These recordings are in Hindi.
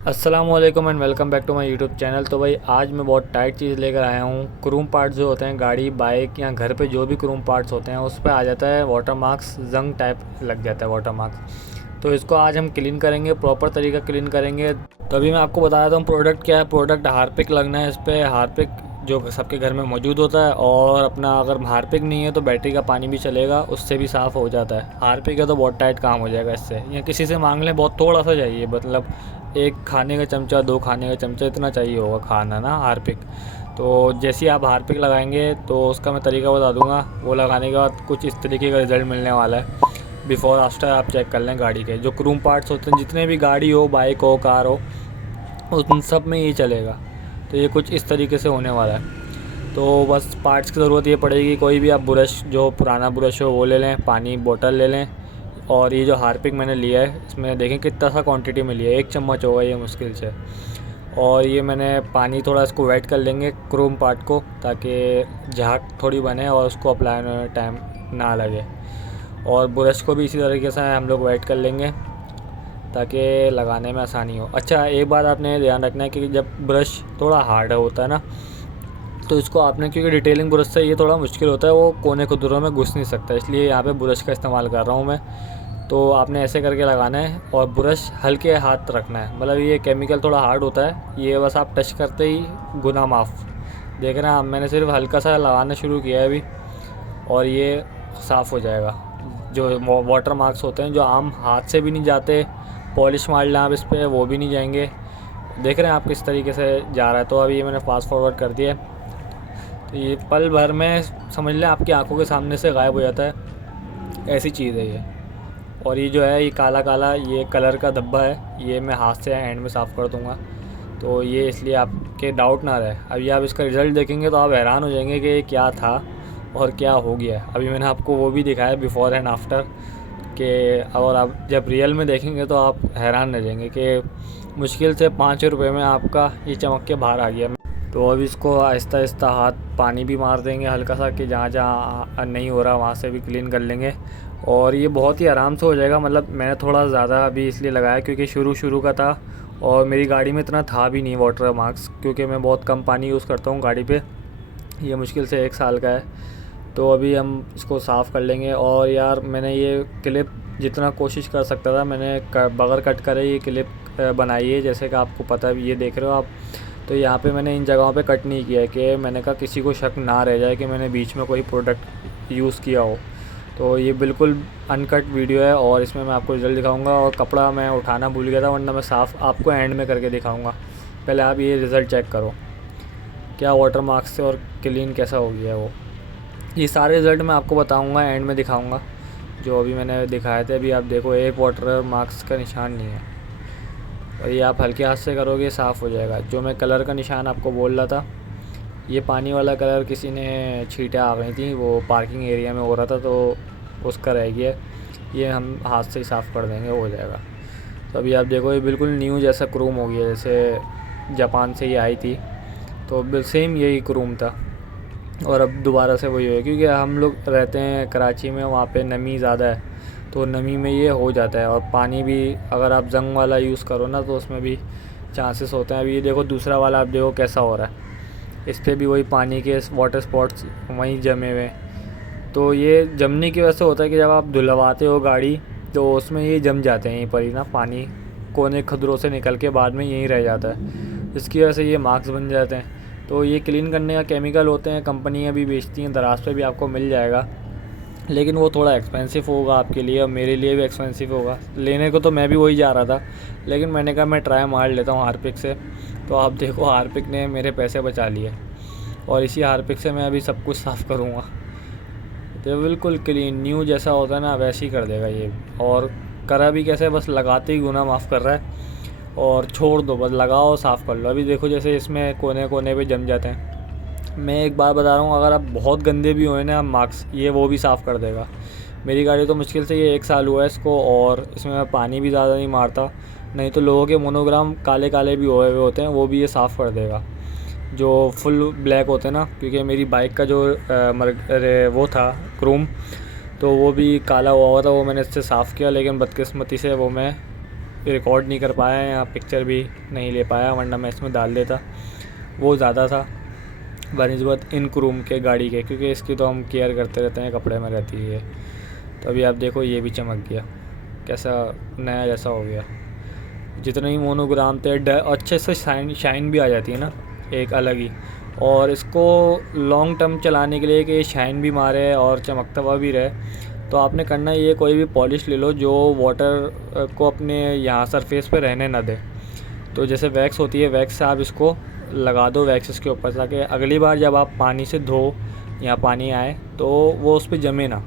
अस्सलामुअलैकुम and welcome back to my YouTube channel. तो भाई आज मैं बहुत टाइट चीज़ लेकर आया हूँ। क्रूम पार्ट्स जो होते हैं गाड़ी बाइक या घर पे जो भी क्रूम पार्ट्स होते हैं उस पर आ जाता है वाटर मार्क्स, जंग टाइप लग जाता है वाटर मार्क्स। तो इसको आज हम क्लीन करेंगे, प्रॉपर तरीका क्लीन करेंगे। तो अभी मैं आपको बता देता हूँ प्रोडक्ट क्या है। प्रोडक्ट हार्पिक लगना है इस पर, हार्पिक जो सबके घर में मौजूद होता है। और अपना अगर हार्पिक नहीं है तो बैटरी का पानी भी चलेगा, उससे भी साफ़ हो जाता है। हार्पिक है तो बहुत टाइट काम हो जाएगा इससे, या किसी से मांग लें, बहुत थोड़ा सा चाहिए, मतलब एक खाने का चमचा, दो खाने का चमचा, इतना चाहिए होगा खाना ना हार्पिक। तो जैसे ही आप हार्पिक लगाएंगे तो उसका मैं तरीका बता दूंगा। वो लगाने के बाद कुछ इस तरीके का रिज़ल्ट मिलने वाला है। बिफ़ोर आफ्टर आप चेक कर लें गाड़ी के जो क्रूम पार्ट्स होते हैं, जितने भी गाड़ी हो, बाइक हो, कार हो, उन सब में ये चलेगा। तो ये कुछ इस तरीके से होने वाला है। तो बस पार्ट्स की ज़रूरत ये पड़ेगी, कोई भी आप ब्रश, जो पुराना ब्रश हो वो ले लें, पानी बोतल ले लें, और ये जो हार्पिक मैंने लिया है इसमें देखें कितना सा क्वांटिटी में लिया है, 1 चम्मच होगा ये मुश्किल से। और ये मैंने पानी थोड़ा इसको वेट कर लेंगे क्रोम पार्ट को, ताकि झाग थोड़ी बने और उसको अप्लाई होने में टाइम ना लगे। और ब्रश को भी इसी तरीके से हम लोग वेट कर लेंगे ताकि लगाने में आसानी हो। अच्छा, एक बात आपने ध्यान रखना है कि जब ब्रश थोड़ा हार्ड होता है ना, तो इसको आपने, क्योंकि डिटेलिंग ब्रश से ये थोड़ा मुश्किल होता है, वो कोने खुदरों में घुस नहीं सकता, इसलिए यहाँ पे ब्रश का इस्तेमाल कर रहा हूँ मैं। तो आपने ऐसे करके लगाना है और ब्रश हल्के हाथ रखना है। मतलब ये केमिकल थोड़ा हार्ड होता है, ये बस आप टच करते ही गुना माफ़। देख रहे हैं आप, मैंने सिर्फ हल्का सा लगाना शुरू किया है अभी, और ये साफ़ हो जाएगा। जो वाटर मार्क्स होते हैं जो आम हाथ से भी नहीं जाते, पॉलिश मार लें आप इस पर, वो भी नहीं जाएंगे। देख रहे हैं आप किस तरीके से जा रहा है। तो अभी ये मैंने फास्ट फॉरवर्ड कर दिया है। तो ये पल भर में समझ लें आपकी आंखों के सामने से गायब हो जाता है, ऐसी चीज़ है ये। और ये जो है, ये काला काला ये कलर का धब्बा है, ये मैं हाथ से हैंड में साफ़ कर दूँगा। तो ये इसलिए आपके डाउट ना रहे। अभी आप इसका रिज़ल्ट देखेंगे तो आप हैरान हो जाएंगे कि ये क्या था और क्या हो गया है। अभी मैंने आपको वो भी दिखाया बिफ़ोर एंड आफ्टर के, और आप जब रियल में देखेंगे तो आप हैरान रह जाएंगे कि मुश्किल से 5 रुपये में आपका ये चमक के बाहर आ गया। तो अब इसको आहिस्ता आहिस्ता हाथ पानी भी मार देंगे हल्का सा, कि जहाँ जहाँ नहीं हो रहा वहाँ से भी क्लीन कर लेंगे। और ये बहुत ही आराम से हो जाएगा। मतलब मैंने थोड़ा ज़्यादा अभी इसलिए लगाया क्योंकि शुरू का था, और मेरी गाड़ी में इतना था भी नहीं वाटर मार्क्स, क्योंकि मैं बहुत कम पानी यूज़ करता हूँ गाड़ी पे। ये मुश्किल से 1 साल का है। तो अभी हम इसको साफ़ कर लेंगे। और यार, मैंने ये क्लिप जितना कोशिश कर सकता था मैंने बगैर कट करे ये क्लिप बनाई है, जैसे कि आपको पता है, ये देख रहे हो आप। तो यहाँ पे मैंने इन जगहों पे कट नहीं किया है कि मैंने कहा किसी को शक ना रह जाए कि मैंने बीच में कोई प्रोडक्ट यूज़ किया हो। तो ये बिल्कुल अनकट वीडियो है, और इसमें मैं आपको रिज़ल्ट दिखाऊंगा। और कपड़ा मैं उठाना भूल गया था, वरना मैं साफ़ आपको एंड में करके दिखाऊंगा। पहले आप ये रिज़ल्ट चेक करो, क्या वाटर मार्क्स से और क्लीन कैसा हो गया वो। ये सारे रिज़ल्ट मैं आपको बताऊँगा, एंड में दिखाऊँगा। जो अभी मैंने दिखाए थे, अभी आप देखो एक वाटर मार्क्स का निशान नहीं है। और ये आप हल्के हाथ से करोगे साफ़ हो जाएगा। जो मैं कलर का निशान आपको बोल रहा था, ये पानी वाला कलर किसी ने छींटे आ गई थी, वो पार्किंग एरिया में हो रहा था, तो उसका रह गया। ये हम हाथ से ही साफ़ कर देंगे, हो जाएगा। तो अभी आप देखो ये बिल्कुल न्यू जैसा क्रोम हो गया, जैसे जापान से ये आई थी, तो सेम यही क्रोम था। और अब दोबारा से वही है, क्योंकि हम लोग रहते हैं कराची में, वहाँ पे नमी ज़्यादा है, तो नमी में ये हो जाता है। और पानी भी अगर आप जंग वाला यूज़ करो ना, तो उसमें भी चांसेस होते हैं। अभी ये देखो दूसरा वाला, आप देखो कैसा हो रहा है, इस पर भी वही पानी के वाटर स्पॉट्स वहीं जमे हुए। तो ये जमने की वजह से होता है कि जब आप धुलवाते हो गाड़ी, तो उसमें ये जम जाते हैं, यहीं पर ही ना पानी कोने खदरों से निकल के बाद में यहीं रह जाता है, इसकी वजह से ये मार्क्स बन जाते हैं। तो ये क्लीन करने का केमिकल होते हैं, कंपनियां भी बेचती हैं, दराज पे भी आपको मिल जाएगा, लेकिन वो थोड़ा एक्सपेंसिव होगा आपके लिए, और मेरे लिए भी एक्सपेंसिव होगा। लेने को तो मैं भी वही जा रहा था, लेकिन मैंने कहा मैं ट्राई मार लेता हूँ हार्पिक से। तो आप देखो हार्पिक ने मेरे पैसे बचा लिए, और इसी हार्पिक से मैं अभी सब कुछ साफ़ करूँगा। तो बिल्कुल क्लीन न्यू जैसा होता है ना, वैसे ही कर देगा ये। और करा भी कैसे, बस लगाते ही गुना माफ़ कर रहा है, और छोड़ दो, बस लगाओ साफ़ कर लो। अभी देखो जैसे इसमें कोने कोने पे जम जाते हैं। मैं एक बार बता रहा हूँ, अगर आप बहुत गंदे भी हुए ना मार्क्स, ये वो भी साफ़ कर देगा। मेरी गाड़ी तो मुश्किल से ये 1 साल हुआ है इसको, और इसमें मैं पानी भी ज़्यादा नहीं मारता, नहीं तो लोगों के मोनोग्राम काले काले भी हुए हुए होते हैं, वो भी ये साफ़ कर देगा। जो फुल ब्लैक होते हैं ना, क्योंकि मेरी बाइक का जो वो था क्रोम, तो वो भी काला हुआ था, वो मैंने इससे साफ़ किया, लेकिन बदकिस्मती से वो मैं रिकॉर्ड नहीं कर पाया या पिक्चर भी नहीं ले पाया, वरना मैं इसमें डाल देता। वो ज़्यादा था बनिस्बत इन क्रूम के गाड़ी के, क्योंकि इसकी तो हम केयर करते रहते हैं, कपड़े में रहती है। तो अभी आप देखो ये भी चमक गया, कैसा नया जैसा हो गया। जितने ही मोनोग्राम थे अच्छे से शाइन भी आ जाती है ना, एक अलग ही। और इसको लॉन्ग टर्म चलाने के लिए कि शाइन भी मारे और चमकता हुआ भी रहे, तो आपने करना ये, कोई भी पॉलिश ले लो जो वाटर को अपने यहाँ सरफेस पे रहने ना दे। तो जैसे वैक्स होती है, वैक्स से आप इसको लगा दो वैक्स इसके ऊपर, ताकि अगली बार जब आप पानी से धो या पानी आए तो वो उस पर जमे ना।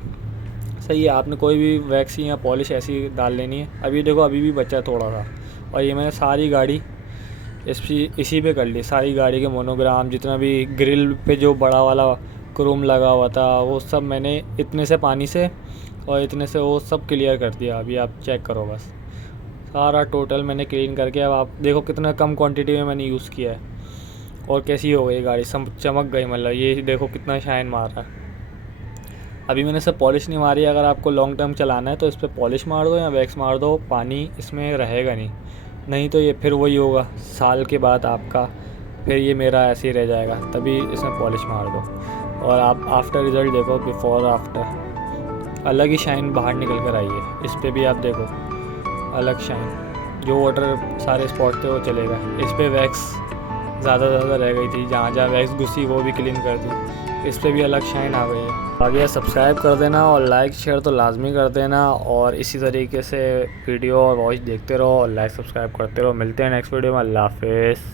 सही है, आपने कोई भी वैक्स या पॉलिश ऐसी डाल लेनी है। अभी देखो अभी भी बचा है थोड़ा सा, और ये मैंने सारी गाड़ी इसी पे कर ली। सारी गाड़ी के मोनोग्राम, जितना भी ग्रिल पे जो बड़ा वाला क्रोम लगा हुआ था, वो सब मैंने इतने से पानी से और इतने से वो सब क्लियर कर दिया। अभी आप चेक करो बस, सारा टोटल मैंने क्लीन करके, अब आप देखो कितना कम क्वांटिटी में मैंने यूज़ किया है और कैसी हो गई गाड़ी, सब चमक गई। मतलब ये देखो कितना शाइन मार रहा है। अभी मैंने सब पॉलिश नहीं मारी। अगर आपको लॉन्ग टर्म चलाना है तो इस पर पॉलिश मार दो या वैक्स मार दो, पानी इसमें रहेगा नहीं तो ये फिर वही होगा साल के बाद आपका, फिर ये मेरा ऐसे ही रह जाएगा। तभी इसमें पॉलिश मार दो और आप आफ्टर रिज़ल्ट देखो, बिफ़ोर आफ्टर अलग ही शाइन बाहर निकल कर आई है। इस पर भी आप देखो अलग शाइन, जो वाटर सारे स्पॉट थे वो चलेगा। इस पर वैक्स ज़्यादा रह गई थी, जहाँ जहाँ वैक्स घुसी वो भी क्लीन कर दी। इस पर भी अलग शाइन आ गई है। आगे सब्सक्राइब कर देना और लाइक शेयर तो लाजमी कर देना, और इसी तरीके से वीडियो और वॉइस देखते रहो और लाइक सब्सक्राइब करते रहो। मिलते हैं नेक्स्ट वीडियो में। अल्लाह हाफ़िज़।